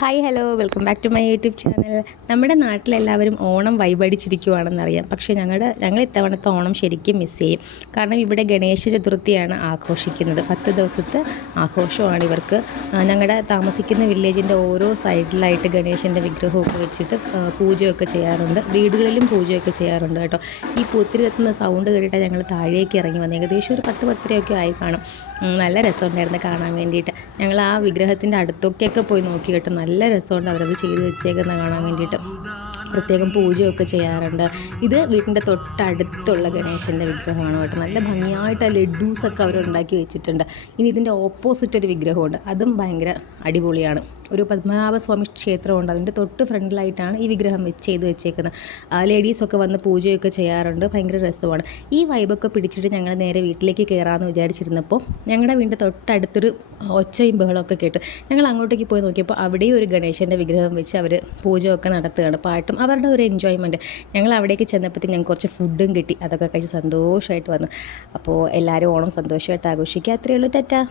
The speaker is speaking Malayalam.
Hi hello welcome back to my YouTube channel. നമ്മുടെ നാട്ടിലെല്ലാവരും ഓണം വൈബടിച്ചിരിക്കുവാണെന്നറിയാം. പക്ഷേ ഞങ്ങൾ ഇത്തവണത്തെ ഓണം ശരിക്കും മിസ് ചെയ്യും. കാരണം ഇവിടെ ഗണേശ ചതുർത്ഥിയാണ് ആഘോഷിക്കുന്നത്. 10 ദിവസത്തെ ആഘോഷമാണ് ഇവർക്ക്. ഞങ്ങളുടെ താമസിക്കുന്ന വില്ലേജിൻ്റെ ഓരോ സൈഡിലായിട്ട് ഗണേശൻ്റെ വിഗ്രഹമൊക്കെ വെച്ചിട്ട് പൂജയൊക്കെ ചെയ്യാറുണ്ട്. വീടുകളിലും പൂജയൊക്കെ ചെയ്യാറുണ്ട് കേട്ടോ. ഈ പൂത്തിരി എത്തുന്ന സൗണ്ട് കേട്ടിട്ട് ഞങ്ങൾ താഴേക്ക് ഇറങ്ങി വന്നു. ഏകദേശം ഒരു 10-10:30 ആയി കാണും. നല്ല രസമുണ്ടായിരുന്നു കാണാൻ വേണ്ടിയിട്ട്. ഞങ്ങൾ ആ വിഗ്രഹത്തിൻ്റെ അടുത്തൊക്കെയൊക്കെ പോയി നോക്കി കേട്ടോ. നല്ല രസമുണ്ട് അവരത് ചെയ്ത് വെച്ചേക്കുന്നത് കാണാൻ വേണ്ടിയിട്ട്. പ്രത്യേകം പൂജയൊക്കെ ചെയ്യാറുണ്ട്. ഇത് വീട്ടിൻ്റെ തൊട്ടടുത്തുള്ള ഗണേശൻ്റെ വിഗ്രഹമാണ് കേട്ടോ. നല്ല ഭംഗിയായിട്ട് ആ ലഡ്ഡൂസൊക്കെ അവരുണ്ടാക്കി വെച്ചിട്ടുണ്ട്. ഇനി ഇതിൻ്റെ ഓപ്പോസിറ്റ് ഒരു വിഗ്രഹമുണ്ട്. അതും ഭയങ്കര അടിപൊളിയാണ്. ഒരു പത്മനാഭസ്വാമി ക്ഷേത്രമുണ്ട്. അതിൻ്റെ തൊട്ട് ഫ്രണ്ടിലായിട്ടാണ് ഈ വിഗ്രഹം ചെയ്ത് വെച്ചേക്കുന്നത്. ലേഡീസൊക്കെ വന്ന് പൂജയൊക്കെ ചെയ്യാറുണ്ട്. ഭയങ്കര രസമാണ്. ഈ വൈബൊക്കെ പിടിച്ചിട്ട് ഞങ്ങൾ നേരെ വീട്ടിലേക്ക് കയറാമെന്ന് വിചാരിച്ചിരുന്നപ്പോൾ ഞങ്ങളുടെ വീടിൻ്റെ തൊട്ടടുത്തൊരു ഒച്ചയും ബഹളമൊക്കെ കേട്ടു. ഞങ്ങൾ അങ്ങോട്ടേക്ക് പോയി നോക്കിയപ്പോൾ അവിടെയും ഒരു ഗണേശൻ്റെ വിഗ്രഹം വെച്ച് അവർ പൂജയൊക്കെ നടത്തുകയാണ്. പാട്ടും അവരുടെ ഒരു എൻജോയ്മെൻറ്റ്. ഞങ്ങൾ അവിടേക്ക് ചെന്നപ്പോഴത്തേക്ക് ഞങ്ങൾക്ക് കുറച്ച് ഫുഡും കിട്ടി. അതൊക്കെ കഴിച്ച് സന്തോഷമായിട്ട് വന്നു. അപ്പോൾ എല്ലാവരും ഓണം സന്തോഷമായിട്ട് ആഘോഷിക്കുക. അത്രയേ ഉള്ളൂ. ടാറ്റാ.